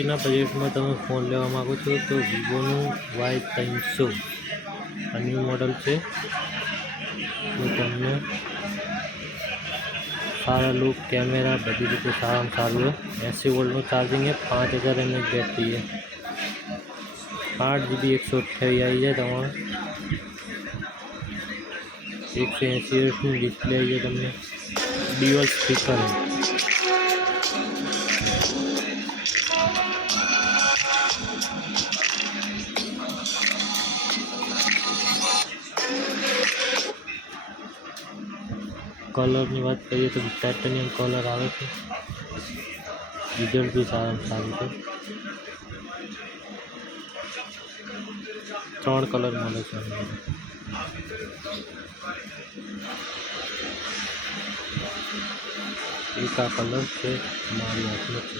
એના બજેટમાં તમે ફોન લેવા માગો છો તો વિવોનું Y300 આ ન્યૂ મોડલ છે. તો તમને સારા લુક, કેમેરા બધી રીતે સારામાં સારું है. 80 વોલ્ટનું ચાર્જિંગ है, 5000 mAh बैटरी है, 8 GB 128 आई है તમારે, 180 Hz ડિસ્પ્લે આવી છે તમને, ડ્યુઅલ સ્પીકર है. કલરની વાત કરીએ તો ટાઇટેનિયમ કલર આવે છે, રિઝલ્ટ બી સારામાં સારું છે. 3 કલર મળે છે અંદર. એક આ કલર છે, મારી હાથમાં છે.